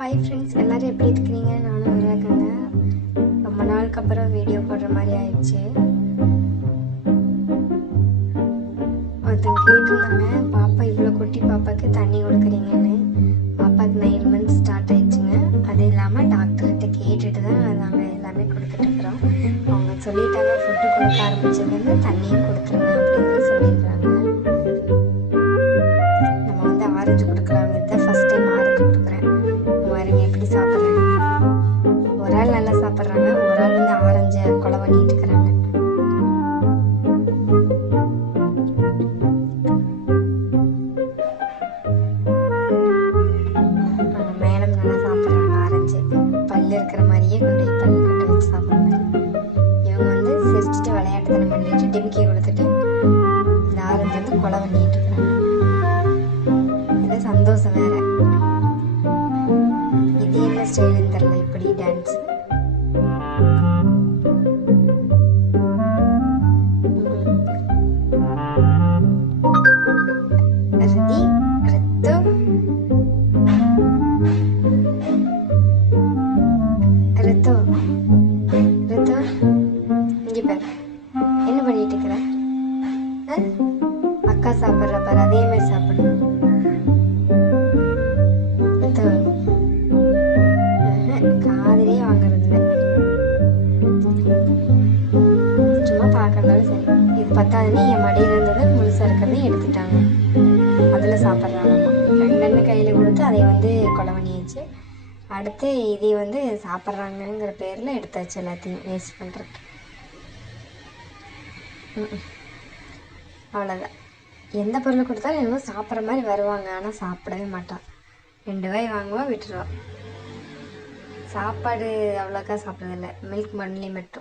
Hi friends, எல்லோரும் எப்படி இருக்கிறீங்க? நானும் நல்லா இருக்கேங்க. ரொம்ப நாளுக்கு அப்புறம் வீடியோ போடுற மாதிரி ஆயிடுச்சு. ஒருத்தங்க கேட்டிருந்தாங்க, பாப்பா இவ்வளோ குட்டி பாப்பாவுக்கு தண்ணி கொடுக்குறீங்கன்னு. பாப்பாவுக்கு 9 months ஸ்டார்ட் ஆயிடுச்சுங்க. அது இல்லாமல் டாக்டர்கிட்ட கேட்டுட்டு தான் நாங்கள் எல்லாமே கொடுத்துட்ருக்குறோம். அவங்க சொல்லிட்டாங்க, ஃபுட்டு கொடுக்க ஆரம்பிச்சதுலேருந்து தண்ணியும் கொடுத்துருங்க அப்படின்னு சொல்லியிருக்காங்க. நம்ம வந்து ஆரஞ்சு கொடுக்கலாம். இதுதான் ஃபஸ்ட் டைம் ஆரஞ்சு கொடுக்குறேன். பாருங்க எப்படி சாப்பிட்றாங்க. ஒரு ஆள் நல்லா சாப்பிட்றாங்க, ஒரு ஆள் வந்து ஆரஞ்சை கொலை பண்ணிட்டு இருக்கிறாங்க. மேடம் நல்லா சாப்பிட்றாங்க. ஆரஞ்சு பல்லு இருக்கிற மாதிரியே கொண்டு போய் பல்லு கட்ட வச்சு சாப்பிட்றாங்க. இவங்க வந்து சிரிச்சுட்டு விளையாட்டுத்தனம் பண்ணிட்டு டிமிக்கி கொடுத்துட்டு இந்த ஆரஞ்சு வந்து கொலை பண்ணிட்டு இருக்கிறாங்க. இது சந்தோஷம் வேற. இது என்ன ஸ்டைலுன்னு தெரியல, இப்படி டான்ஸ். ரதி ரத்து ரத்து ரத்து இங்கே பாரு, என்ன பண்ணிட்டு இருக்கிற? அக்கா சாப்பிட்ற பாரு, அதே மாதிரி சாப்பிடணும். காதலே வாங்குறது இல்லை, சும்மா பார்க்கறதாலும் சரி. இது பத்தாதுன்னு என் மடியில் இருந்தது முழுசாக இருக்கிறதையும் எடுத்துட்டாங்க. அதில் சாப்பிட்றாங்க. ரெண்டு கையில் கொடுத்து அதை வந்து கொலை பண்ணியாச்சு. அடுத்து இதை வந்து சாப்பிட்றாங்கங்கிற பேரில் எடுத்தாச்சு, எல்லாத்தையும் வேஸ்ட் பண்ணுறதுக்கு. அவ்வளோதான். எந்த பொருள் கொடுத்தாலும் என்னமோ சாப்பிட்ற மாதிரி வருவாங்க, ஆனால் சாப்பிடவே மாட்டான். 2 வாய் வாங்குவா, விட்டுருவா. சாப்பாடு அவ்வளோக்கா சாப்பிட்றதில்ல, மில்க் மண்லி மட்டும்.